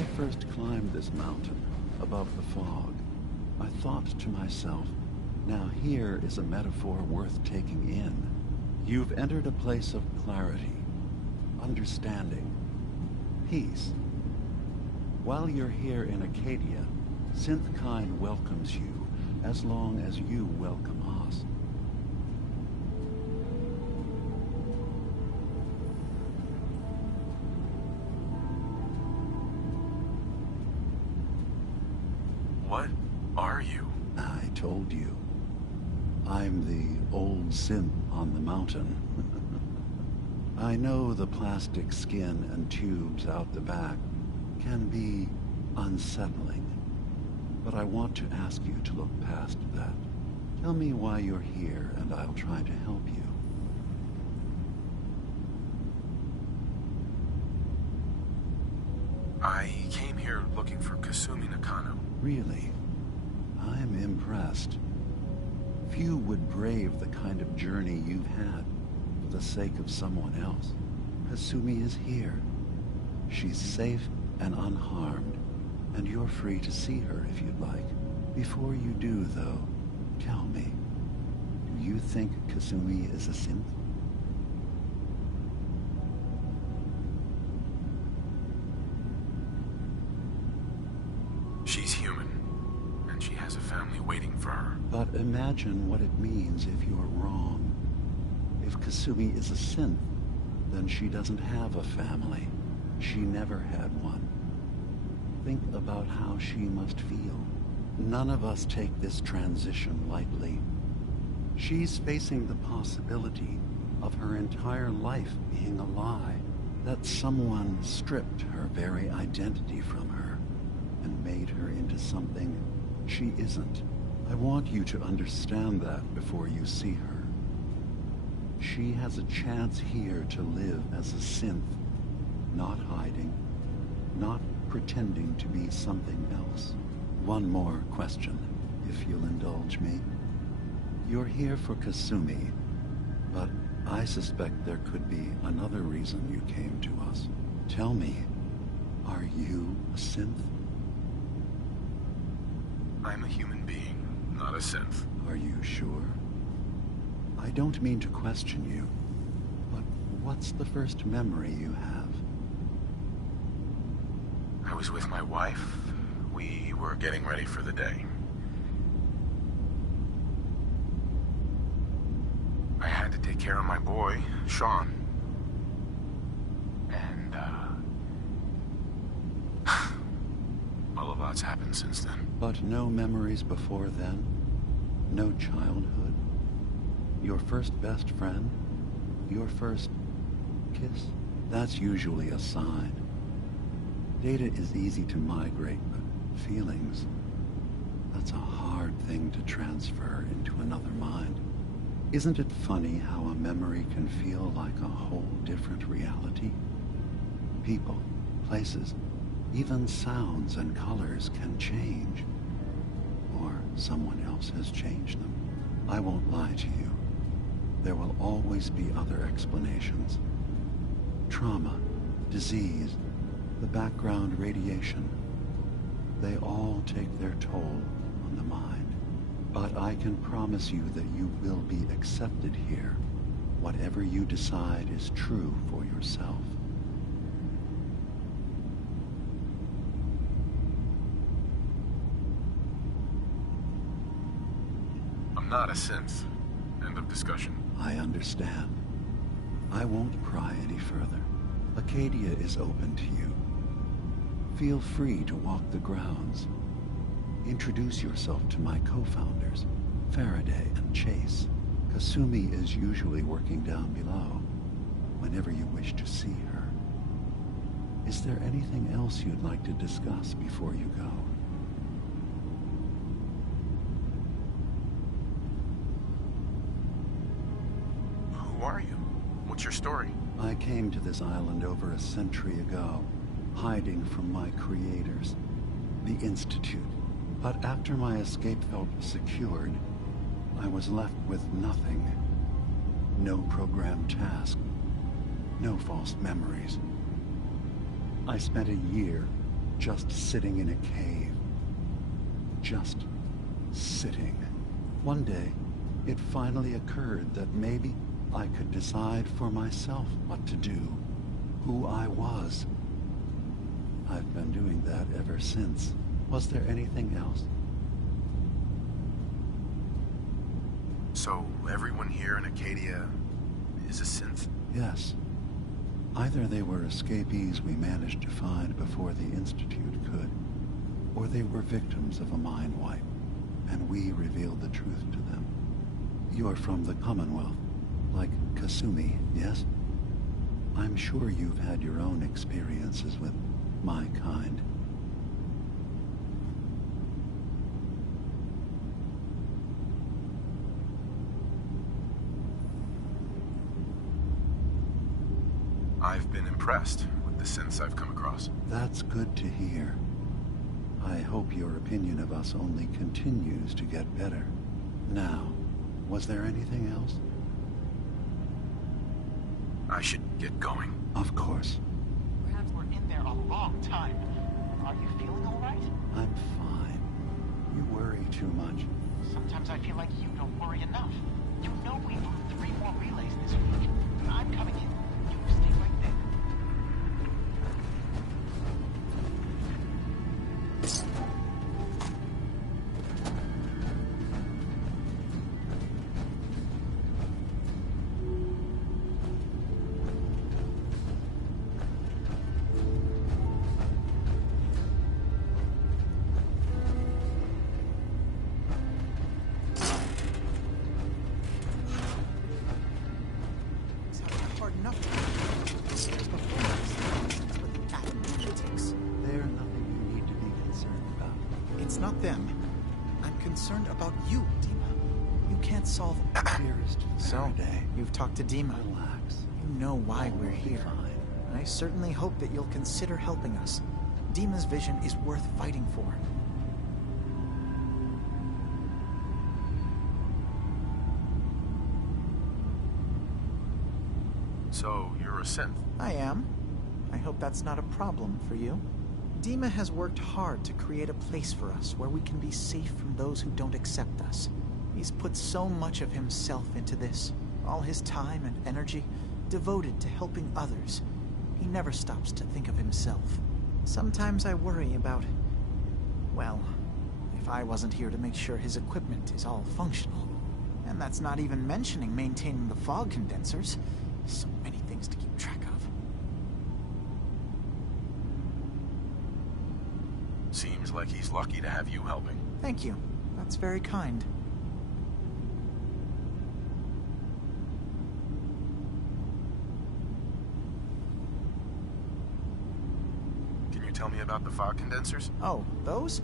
I first climbed this mountain above the fog, I thought to myself, now here is a metaphor worth taking in. You've entered a place of clarity, understanding, peace. While you're here in Acadia, Synthkind welcomes you as long as you welcome us. What are you? I told you. I'm the old synth on the mountain. I know the plastic skin and tubes out the back can be unsettling, but I want to ask you to look past that. Tell me why you're here, and I'll try to help you. I came here looking for Kasumi Nakano. Really? I'm impressed. Few would brave the kind of journey you've had for the sake of someone else. Kasumi is here. She's safe and unharmed, and you're free to see her if you'd like. Before you do, though, tell me, do you think Kasumi is a synth? She's human, and she has a family waiting for her. But imagine what it means if you're wrong. If Kasumi is a synth, then she doesn't have a family. She never had one. Think about how she must feel. None of us take this transition lightly. She's facing the possibility of her entire life being a lie, that someone stripped her very identity from her and made her into something she isn't. I want you to understand that before you see her. She has a chance here to live as a synth, not hiding, not pretending to be something else. One more question, if you'll indulge me. You're here for Kasumi, but I suspect there could be another reason you came to us. Tell me, are you a synth? I'm a human being, not a synth. Are you sure? I don't mean to question you, but what's the first memory you have? I was with my wife. We were getting ready for the day. I had to take care of my boy, Sean. And, well, a lot's happened since then. But no memories before then? No childhood? Your first best friend? Your first kiss? That's usually a sign. Data is easy to migrate, but feelings, that's a hard thing to transfer into another mind. Isn't it funny how a memory can feel like a whole different reality? People, places, even sounds and colors can change. Or someone else has changed them. I won't lie to you. There will always be other explanations. Trauma, disease, the background radiation. They all take their toll on the mind. But I can promise you that you will be accepted here, whatever you decide is true for yourself. I'm not a synth. End of discussion. I understand. I won't pry any further. Acadia is open to you. Feel free to walk the grounds. Introduce yourself to my co-founders, Faraday and Chase. Kasumi is usually working down below, whenever you wish to see her. Is there anything else you'd like to discuss before you go? Who are you? What's your story? I came to this island over a century ago, hiding from my creators, the Institute. But after my escape felt secured, I was left with nothing. No programmed task, no false memories. I spent a year just sitting in a cave. Just sitting. One day, it finally occurred that maybe I could decide for myself what to do, who I was. I've been doing that ever since. Was there anything else? So, everyone here in Acadia is a synth? Yes. Either they were escapees we managed to find before the Institute could, or they were victims of a mind wipe, and we revealed the truth to them. You're from the Commonwealth, like Kasumi, yes? I'm sure you've had your own experiences with my kind. I've been impressed with the synths I've come across. That's good to hear. I hope your opinion of us only continues to get better. Now, was there anything else? I should get going. Of course. Perhaps we're in there a long time. Are you feeling all right? I'm fine. You worry too much. Sometimes I feel like you don't worry enough. You know we moved 3 more relays this week. I'm coming in. You stay right there. There's nothing you need to be concerned about. It's not them. I'm concerned about you, Dima. You can't solve... Dearest So, Faraday, you've talked to Dima. relax. You know why All we're will be here. fine. I certainly hope that you'll consider helping us. Dima's vision is worth fighting for. So, you're a synth? I am. I hope that's not a problem for you. Dima has worked hard to create a place for us where we can be safe from those who don't accept us. He's put so much of himself into this, all his time and energy devoted to helping others. He never stops to think of himself. Sometimes I worry about, well, if I wasn't here to make sure his equipment is all functional. And that's not even mentioning maintaining the fog condensers. So many things to keep track of. Seems like he's lucky to have you helping. Thank you. That's very kind. Can you tell me about the fog condensers? Oh, those?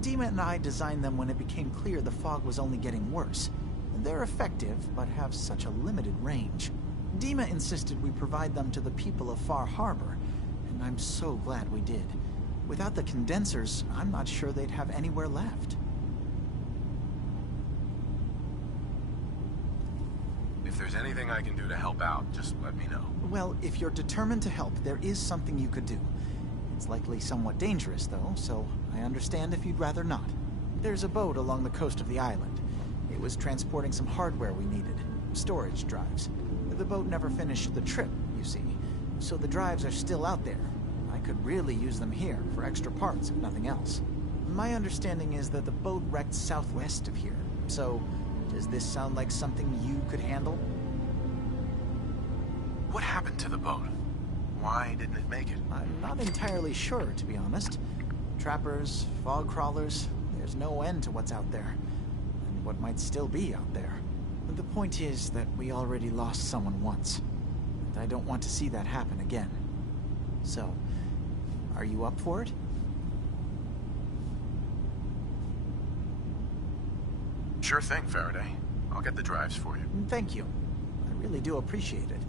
Dima and I designed them when it became clear the fog was only getting worse. They're effective, but have such a limited range. Dima insisted we provide them to the people of Far Harbor, and I'm so glad we did. Without the condensers, I'm not sure they'd have anywhere left. If there's anything I can do to help out, just let me know. Well, if you're determined to help, there is something you could do. It's likely somewhat dangerous, though, so I understand if you'd rather not. There's a boat along the coast of the island. It was transporting some hardware we needed, storage drives. The boat never finished the trip, you see, so the drives are still out there. I could really use them here for extra parts, if nothing else. My understanding is that the boat wrecked southwest of here, so does this sound like something you could handle? What happened to the boat? Why didn't it make it? I'm not entirely sure, to be honest. Trappers, fog crawlers, there's no end to what's out there. And what might still be out there. The point is that we already lost someone once. And I don't want to see that happen again. So, are you up for it? Sure thing, Faraday. I'll get the drives for you. Thank you. I really do appreciate it.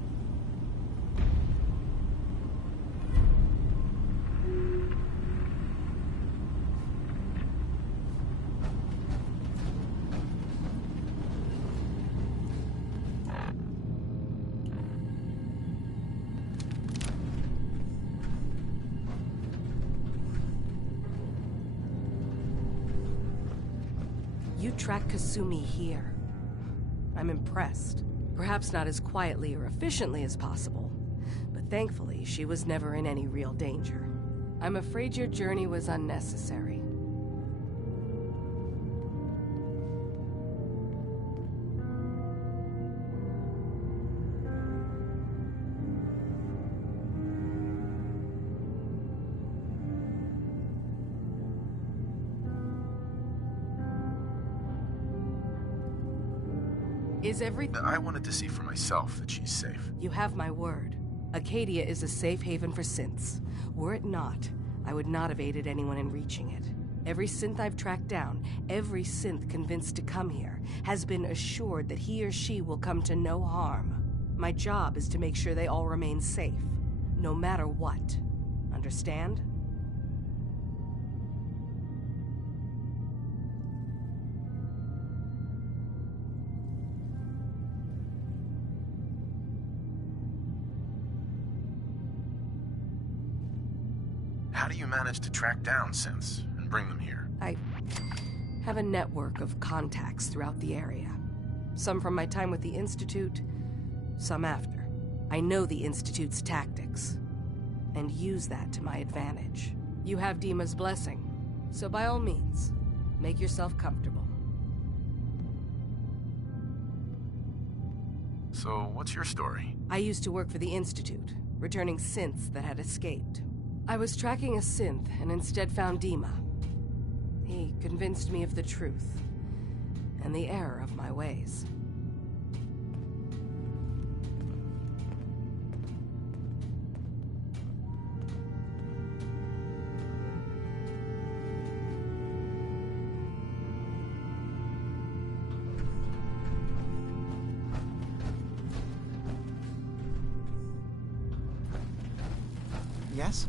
You track Kasumi here. I'm impressed. Perhaps not as quietly or efficiently as possible, but thankfully she was never in any real danger. I'm afraid your journey was unnecessary. Is everything... I wanted to see for myself that she's safe. You have my word. Acadia is a safe haven for synths. Were it not, I would not have aided anyone in reaching it. Every synth I've tracked down, every synth convinced to come here, has been assured that he or she will come to no harm. My job is to make sure they all remain safe, no matter what. Understand? How do you manage to track down synths and bring them here? I have a network of contacts throughout the area. Some from my time with the Institute, some after. I know the Institute's tactics, and use that to my advantage. You have Dima's blessing, so by all means, make yourself comfortable. So, what's your story? I used to work for the Institute, returning synths that had escaped. I was tracking a synth and instead found Dima. He convinced me of the truth and the error of my ways. Yes?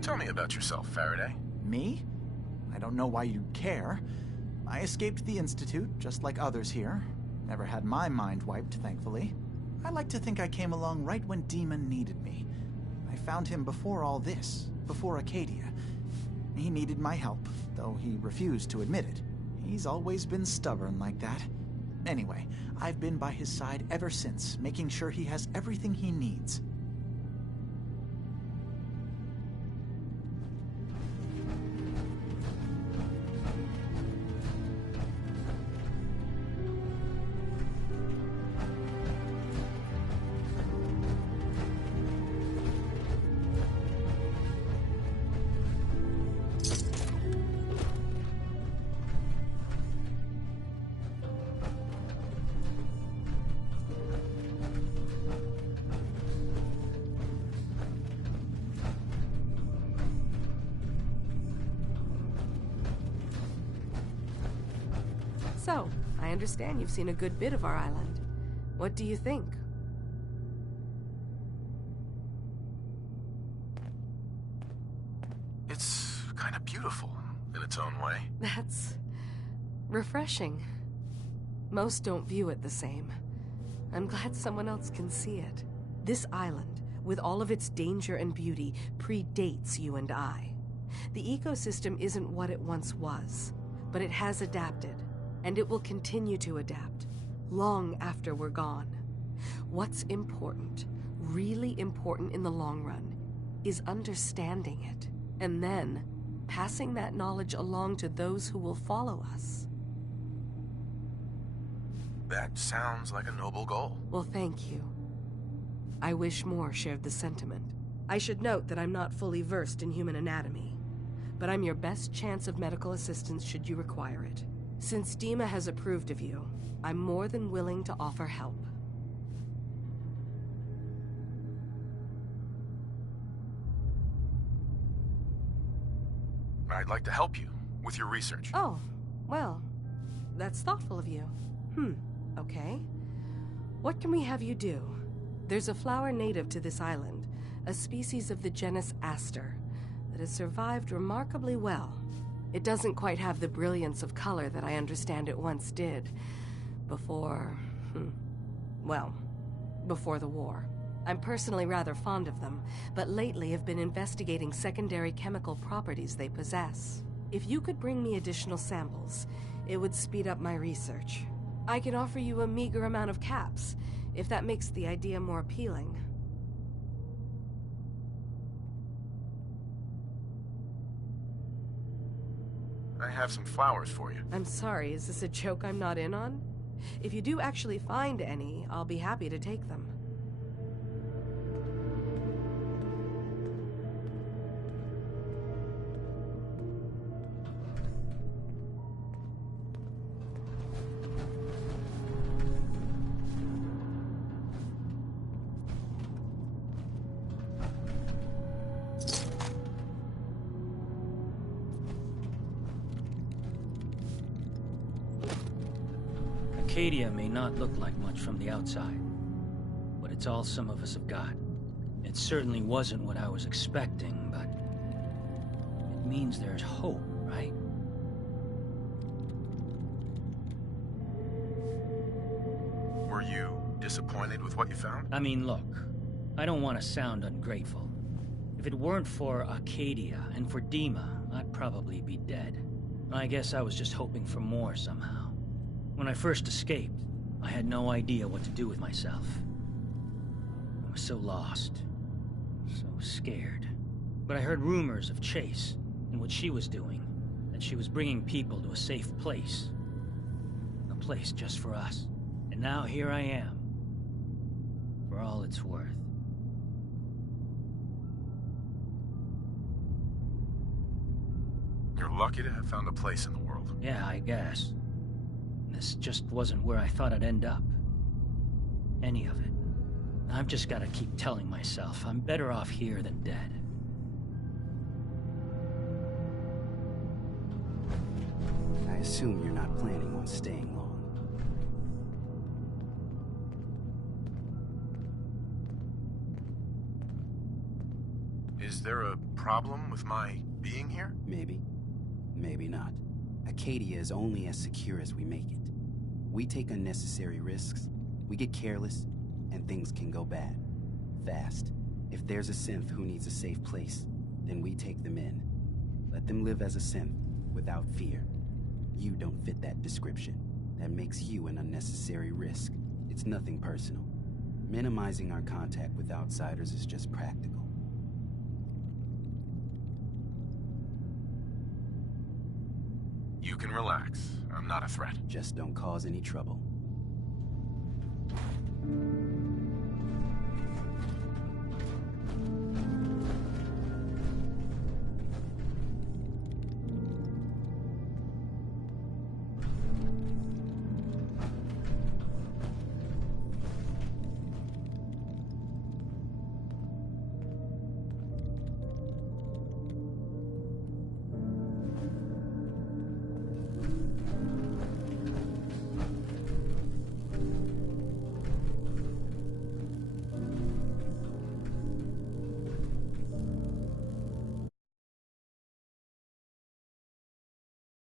Tell me about yourself, Faraday. Me? I don't know why you'd care. I escaped the Institute, just like others here. Never had my mind wiped, thankfully. I like to think I came along right when Dima needed me. I found him before all this, before Acadia. He needed my help, though he refused to admit it. He's always been stubborn like that. Anyway, I've been by his side ever since, making sure he has everything he needs. So, I understand you've seen a good bit of our island. What do you think? It's kind of beautiful in its own way. That's refreshing. Most don't view it the same. I'm glad someone else can see it. This island, with all of its danger and beauty, predates you and I. The ecosystem isn't what it once was, but it has adapted, and it will continue to adapt, long after we're gone. What's important, really important in the long run, is understanding it, and then passing that knowledge along to those who will follow us. That sounds like a noble goal. Well, thank you. I wish more shared the sentiment. I should note that I'm not fully versed in human anatomy, but I'm your best chance of medical assistance should you require it. Since Dima has approved of you, I'm more than willing to offer help. I'd like to help you with your research. Oh, well, that's thoughtful of you. Okay. What can we have you do? There's a flower native to this island, a species of the genus Aster, that has survived remarkably well. It doesn't quite have the brilliance of color that I understand it once did. Before the war. I'm personally rather fond of them, but lately have been investigating secondary chemical properties they possess. If you could bring me additional samples, it would speed up my research. I can offer you a meager amount of caps, if that makes the idea more appealing. I have some flowers for you. I'm sorry, is this a joke I'm not in on? If you do actually find any, I'll be happy to take them. Acadia may not look like much from the outside, but it's all some of us have got. It certainly wasn't what I was expecting, but it means there's hope, right? Were you disappointed with what you found? I mean, look, I don't want to sound ungrateful. If it weren't for Acadia and for Dima, I'd probably be dead. I guess I was just hoping for more somehow. When I first escaped, I had no idea what to do with myself. I was so lost, so scared. But I heard rumors of Chase and what she was doing, that she was bringing people to a safe place. A place just for us. And now here I am, for all it's worth. You're lucky to have found a place in the world. Yeah, I guess. This just wasn't where I thought I'd end up. Any of it. I've just got to keep telling myself I'm better off here than dead. I assume you're not planning on staying long. Is there a problem with my being here? Maybe. Maybe not. Acadia is only as secure as we make it. We take unnecessary risks, we get careless, and things can go bad. Fast. If there's a synth who needs a safe place, then we take them in. Let them live as a synth, without fear. You don't fit that description. That makes you an unnecessary risk. It's nothing personal. Minimizing our contact with outsiders is just practical. You can relax. I'm not a threat. Just don't cause any trouble.